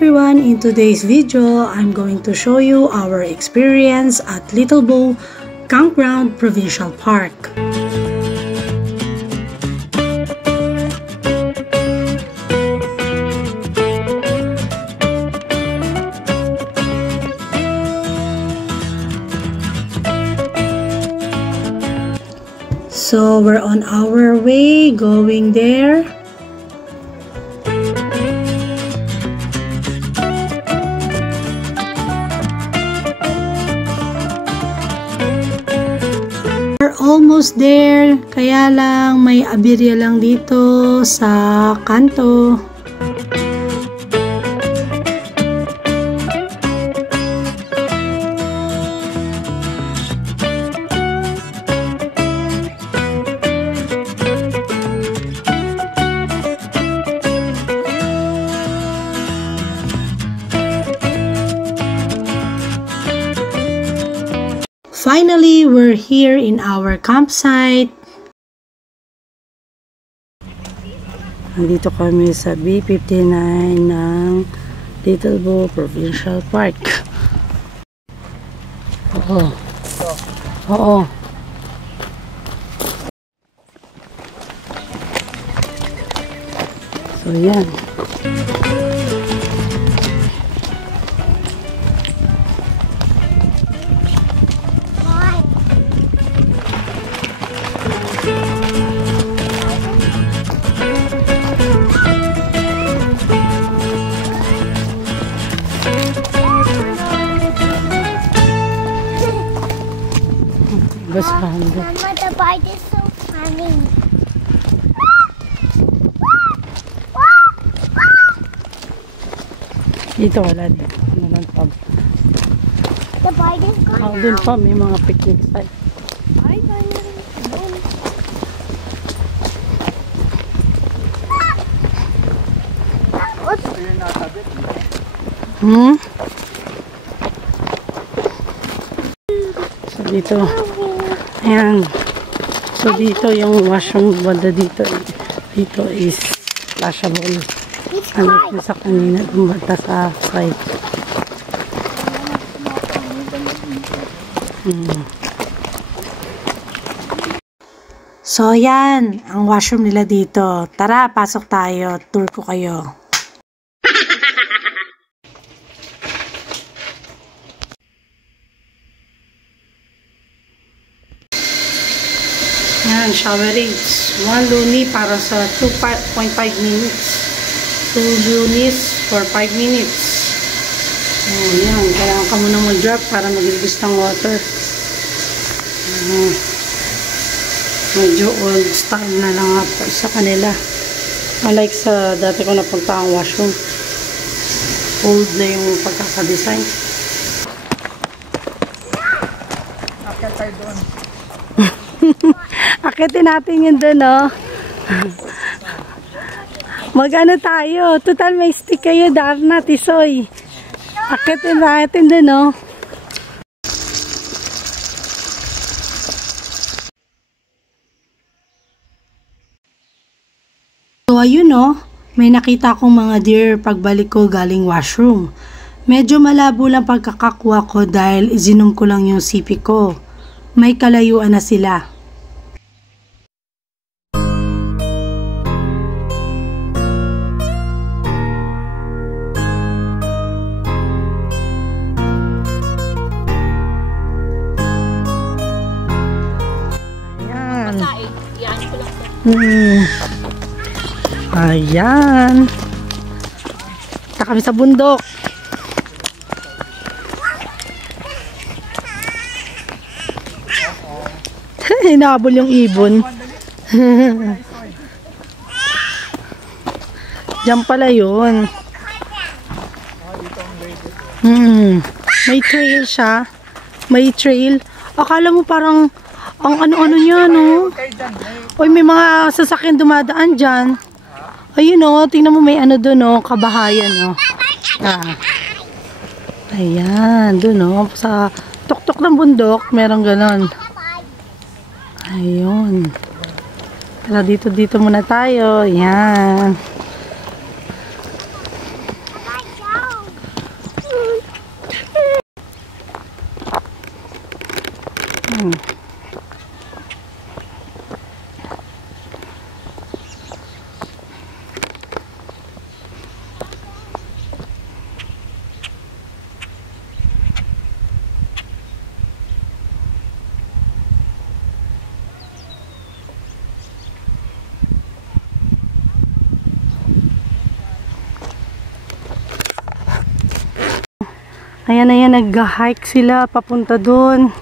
everyone, in today's video, I'm going to show you our experience at Little Bow Campground Provincial Park. So we're on our way going there. We're almost there, kaya lang may aberya lang dito sa kanto. Finally, we're here in our campsite. Nandito kami sa B59 ng Little Bow Provincial Park. Oo. Oo. So, yan. Mama, the bite is so funny. Dito wala din. Naman pub. The bite is gone now. Doon pa may mga picnic site. Ay, So dito. Ayan. So dito yung washroom banda dito. Dito is flashable. Ano ko sa kanina bumata sa side. So yan, ang washroom nila dito. Tara, pasok tayo. Tour ko kayo. Yan, showerage. 1 luni para sa 2.5 minutes. 2 lunis for 5 minutes. Oh, yan. Kailangan ka muna mag-drop para mag-release ng water. Medyo old style na lang sa kanila. Unlike sa dati ko napunta ang washroom. Old na yung pagkakadesign. Akit tayo doon. Akitin natin yun doon, oh. Mag-ano tayo? Total may stick kayo, Darna, Tisoy. Akitin natin doon, oh. So, ayun, oh. May nakita akong mga deer pagbalik ko galing washroom. Medyo malabo lang pagkakakuha ko dahil izinom ko lang yung sipi ko. May kalayuan na sila. Ayan. Punta kami sa bundok. Hinabol yung ibon. Diyan pala yun. May trail siya. May trail. Akala mo parang ang ano-ano niya, no? Uy, may mga sasakyan dumadaan dyan. Ayun, no? Tingnan mo, may ano doon, no? Kabahayan, no? Ayan, doon, no? Sa tuktok ng bundok, merong ganon. Ayun. Tara, dito muna tayo. Ayan. Ayan, nag-hike sila papunta doon.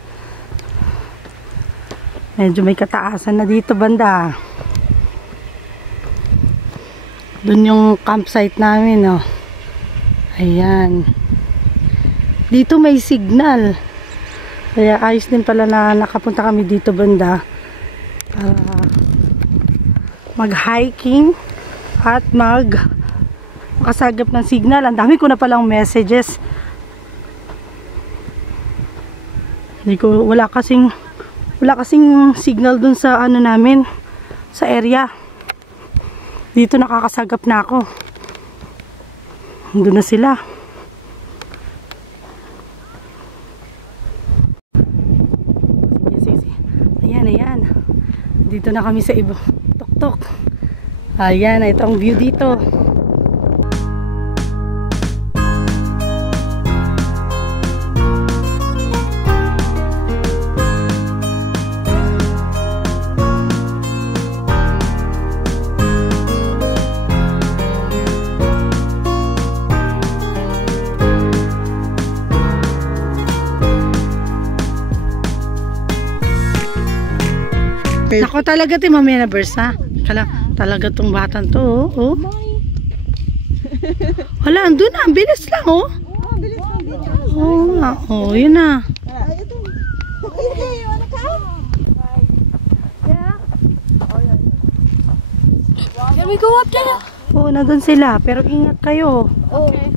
Medyo may kataasan na dito banda. Doon yung campsite namin, oh. Ayan. Dito may signal. Kaya ayos din pala na nakapunta kami dito banda. Para mag-hiking at makasagap ng signal. Ang dami ko na palang messages. Wala kasing signal dun sa ano namin, sa area. Dito nakakasagap na ako. Doon na sila. Sige. Ayan. Dito na kami sa iba. Tok. Ayan, ito ang view dito. Ako talaga ti mamaya na versa. Talaga tong batang to, oh. Wala, andun na. Bilis lang, oh. Oh, yun na. Can we go up there? Oo, nandun sila. Pero ingat kayo. Okay.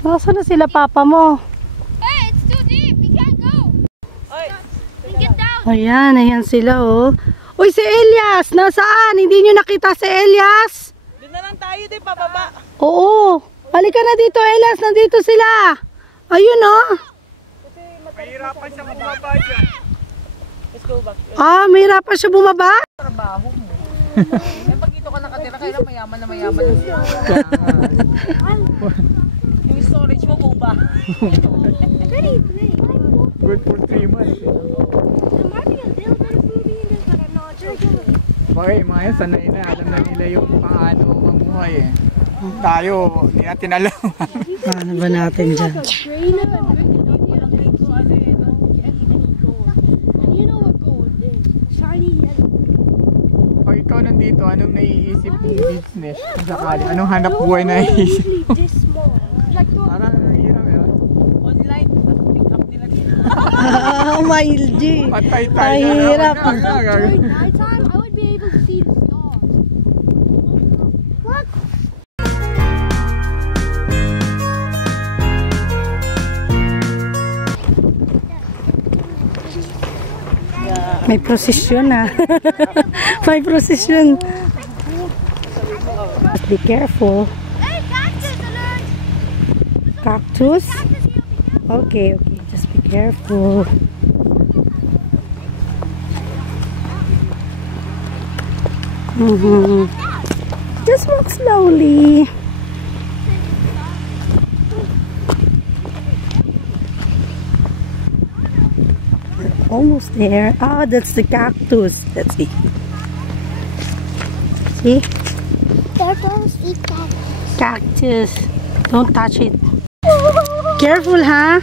Nasaan na sila papa mo? Hey, it's too deep. We can't go. We get down. Ayan sila, oh. Uy, si Elias! Nasaan? Hindi nyo nakita si Elias? Doon na lang tayo, di pababa. Oo. Halika na dito, Elias. Nandito sila. Ayun, oh. Mahirapan siya bumaba dyan. Let's go back. Mahirapan siya bumaba? Trabaho mo. Pag dito ka nakatira, kaya mayaman na mayaman. Yung storage mo, bomba. Good for 3 months. Okay, mga yan, sanay na. Alam na nila yung paano mamuhay eh. Tayo, hindi natin alam. Paano ba natin dyan? Pag ikaw nandito, anong naiisip mong business? Kung sakali, anong hanap buhay na naiisip mo? Parang hirap yun. Online, pick up nila dito. My LG. Patay tayo. Mahirap. Nighttime, I would be able to see the stars. What? May prosesyon na. May prosesyon. Be careful. Hey, cactus alert! Cactus? Cactus here. Okay. Just be careful. Just walk slowly. Almost there. Oh, that's the cactus. That's it. See? Turtles eat cactus. Cactus. Don't touch it. Careful, huh?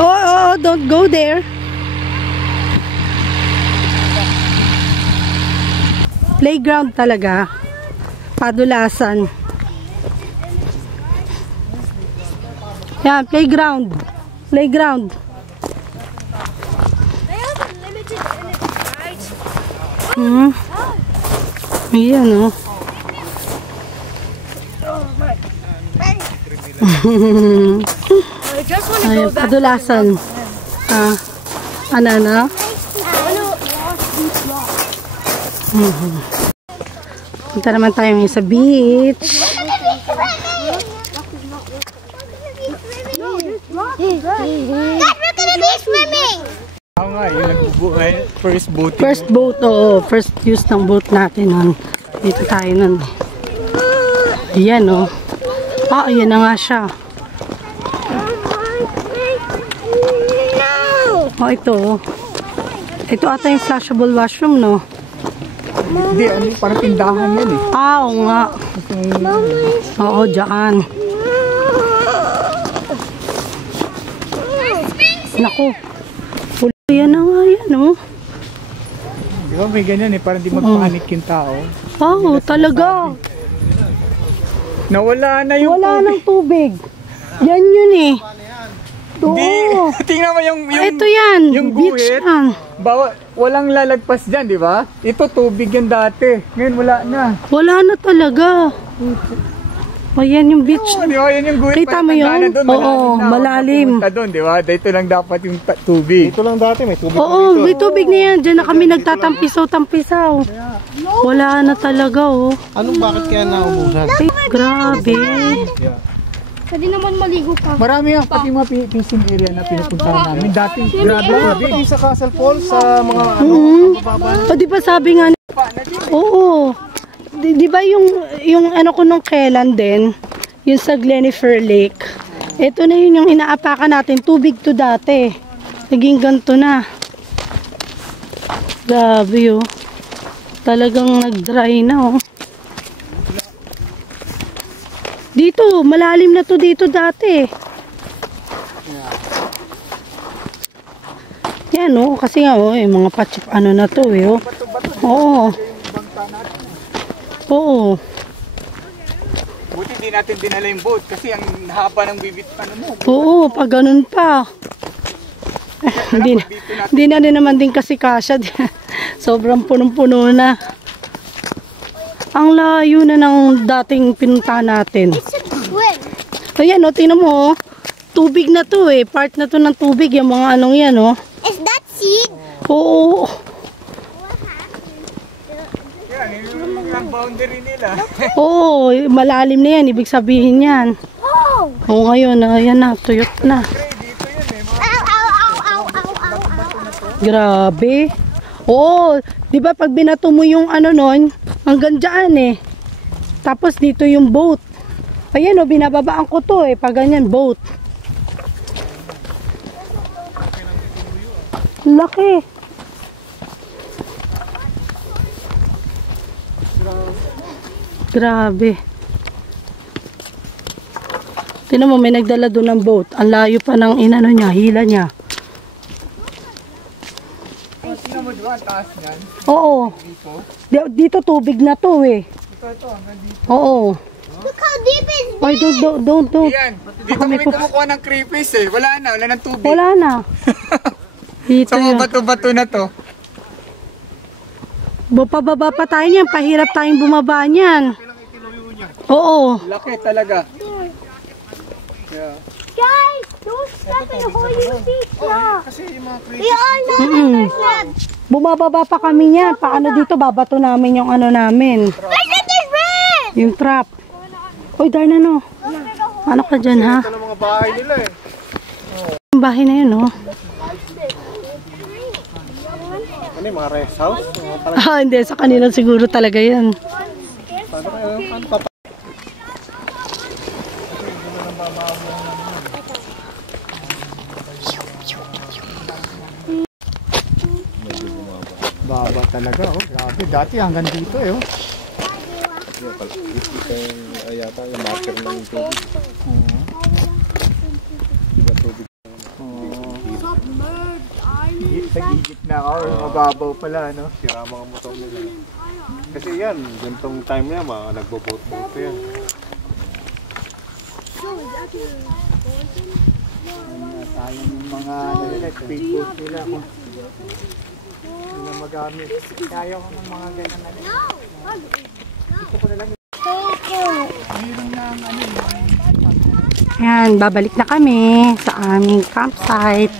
Oh, don't go there. Playground talaga. Padulasan. Yan, playground. Playground. They have unlimited energy, right? Ayan, oh. I just want to Ayan, go back. padulasan. Ano? Punta naman tayo ngayon sa beach. Oo nga, yung first boat. First boat, oo. First use ng boat natin nun. Dito tayo nun. Ayan, oh. Ayan na nga siya. Ito. Ito ata yung flashable washroom, no? Hindi, parang tindahan yan eh. Oo nga. Oo, dyan. Naku. Yan na nga yan, oh. Di ba may ganyan eh, parang di magpanik yung tao. Oo, talaga. Nawala na yung Wala nang tubig. Yan yun eh. Hindi, Oo. tingnan mo yung Ito yan. yung Beach guhit. yan. Walang lalagpas dyan, di ba? Ito tubig yan dati. Ngayon wala na. Wala na talaga. Ayan yung beach. Oh, di ba? Yan yung guhit. Kita mo yun? Oo, malalim. Doon, di ba? Dito lang dapat yung tubig. Dito lang dati, may tubig Oo, may tubig na yan. Diyan na kami nagtatampisaw-tampisaw. Wala na talaga, oh. Anong bakit kaya naubusan? Ay, grabe. Pwede naman maligo pa. Marami yan, pati mga fishing area na pinupuntahan namin. Dati, grabe. Hindi sa Castle Falls, sa mga O, di ba sabi nga, oo. Di ba yung ano ko nung kailan din, yung sa Glenifer Lake, ito na yun yung inaapakan natin. Tubig to dati. Naging ganito na. Grabe, oh. Talagang nag-dry na, oh. Dito, malalim na to dito dati. Yan, oh, kasi nga, oh, mga patchip, ano na to, eh, oh. Oo. Oo. Buti di natin dinala yung boat kasi ang haba ng bibit ano mo. Oo, pag ganun pa. Hindi na din naman din kasi kasya. Sobrang punong-puno na. Ang layo na ng dating pinunta natin. Ayan, o, tingnan mo, oh. Tubig na to eh. Part na to ng tubig. Yung mga anong yan, oh. Is that seed? Oo. Yan, yung boundary nila. Oo, malalim na yan. Ibig sabihin yan. Oh! Oo, ngayon, ayan na. Tuyot na. Dito yun eh. Mga Ow, ow, ow, ow, ow, ow, ow. Grabe. Oo, di ba pag binato mo yung ano nun, hanggang dyan eh. Tapos dito yung boat. Ayan o, binababaan ko to eh. Pag ganyan, boat. Laki. Grabe. Tingnan mo, may nagdala doon ng boat. Ang layo pa ng inano niya, hila niya. tingnan mo diba, taas yan. Oo. Dito tubig na to eh. Ito, nandito. Oo. Look how deep is this? Ay, don't. Yan, dito kami kumukuha ng creepers eh. Wala na tubig. Wala na. Dito Sa mga yun. bato-bato na to. Pababa pa tayo niyan. Pahirap tayong bumaba niyan. Oo. Laki talaga. Yeah. Guys, don't step in the hole you see now. kasi yung mga We all know Mm-mm. that. Bumababa pa kami niyan. Paano dito babato namin yung ano namin? There's this red. Yung trap. Uy, darn ano. Ano ka dyan ha? ito ng mga bahay nila eh. Yung bahay na yun oh. Ano yung mga rest house? Ah, hindi. Sa kanila siguro talaga yan. Paano kayo? Paano pa? Baba talaga oh. Grabe, dati hanggang dito eh oh. Yata yung marker ng tubig. Nag-igit na ako. Mababaw pala no. Sira mga motor nila. Kasi yan, gantong time niya, mga nagbo-boat-boat yan. Sayang yung mga electric boat nila kung hindi na magamit. Kaya ko ng mga ganyan na rin. Yan, babalik na kami sa aming campsite.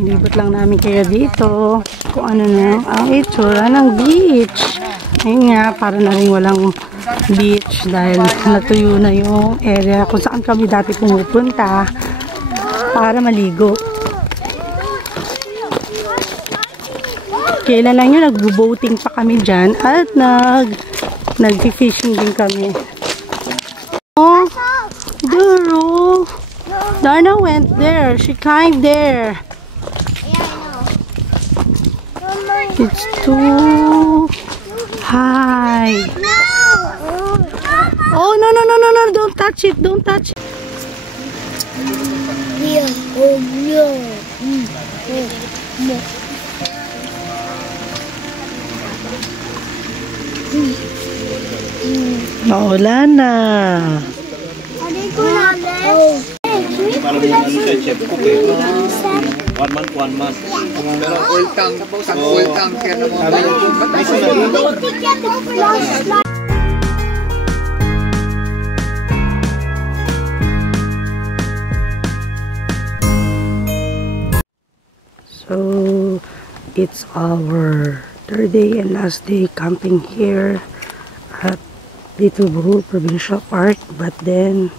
Ilibot lang namin kayo dito kung ano na ang itsura ng beach. Ayun nga, para na rin walang beach dahil natuyo na yung area kung saan kami dati pumupunta para maligo. Kailan lang yun, nag-boating pa kami dyan at nag-fishing din kami. Oh, Duro! Darna went there. She climbed there. It's too high. Oh, no, no, no, no, no. Don't touch it. Don't touch it. Maulan na. Parang ano siya, chef cook eh. 1 month, 1 month. Pero oil tank, isang oil tanker na mga So, it's our third day and last day camping here at Little Bohol Provincial Park, but then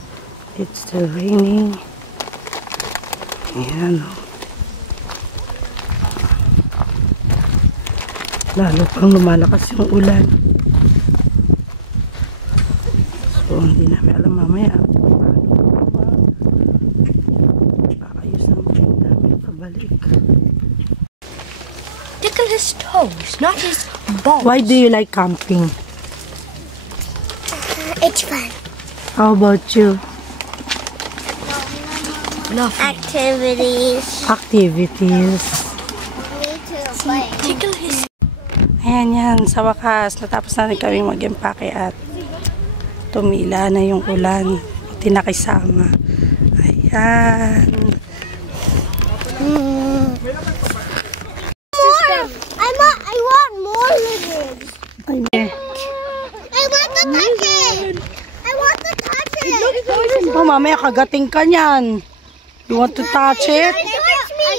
it's still raining. Ayan. Lalo pang lumalakas yung ulan. So, hindi namin alam mamaya paayos ang plane namin pabalik. Tickle his toes, not his balls. Why do you like camping? It's fun. How about you? Activities. Activities. Me too. Play. Tickle his. Ayan yan, sa wakas, natapos na rin kami mag-empake at tumila na yung ulan. Buti na kisama. Ayan. I want more lizards. Ay, I want to touch it. I want to touch it. oh, mamaya kagating ka niyan. You want to touch it? Touch me.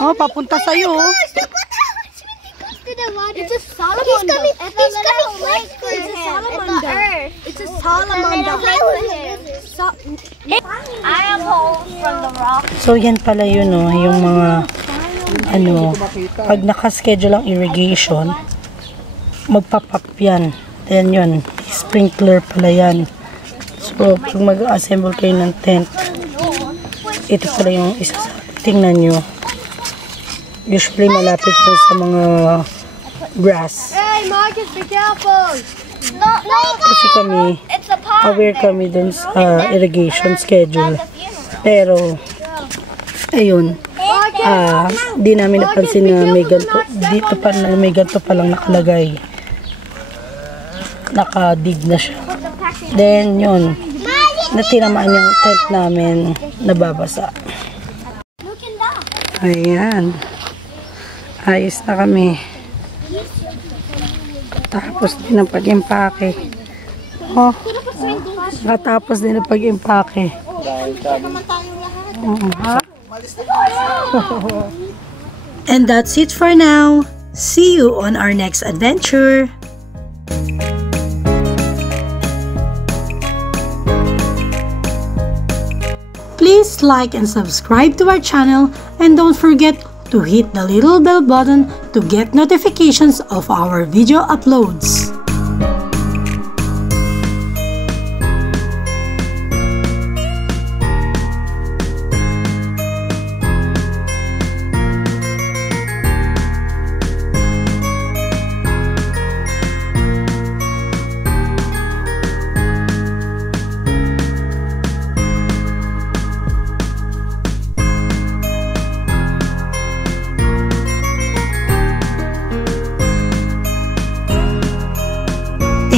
Oh, papunta sa'yo. Look what happens when he goes to the water. It's a salamander. He's coming close for him. It's a salamander. It's a salamander. I have holes from the rock. So, yan pala yun, oh, yung mga pag nakaschedule ang irrigation, magpapap yan. Then yun, sprinkler pala yan. So, pag mag-assemble kayo ng tent, ito pala yung isa sa tingnan nyo. Usually, malapit po sa mga grass. Hey, Marcus, be careful. No, Kasi kami, it's a pond. aware kami dun sa irrigation schedule. Pero, ayun, di namin napansin na may ganito, dito pa na may ganito palang nakalagay. Nakadig na siya. Then, yun, natinamaan yung tent namin, nababasa. Ayan. Ayos na kami. Tapos din ang pag-impake. Oh, natapos din ang pag-impake. And that's it for now. See you on our next adventure. Please like and subscribe to our channel, and don't forget to hit the little bell button to get notifications of our video uploads.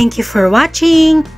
Thank you for watching.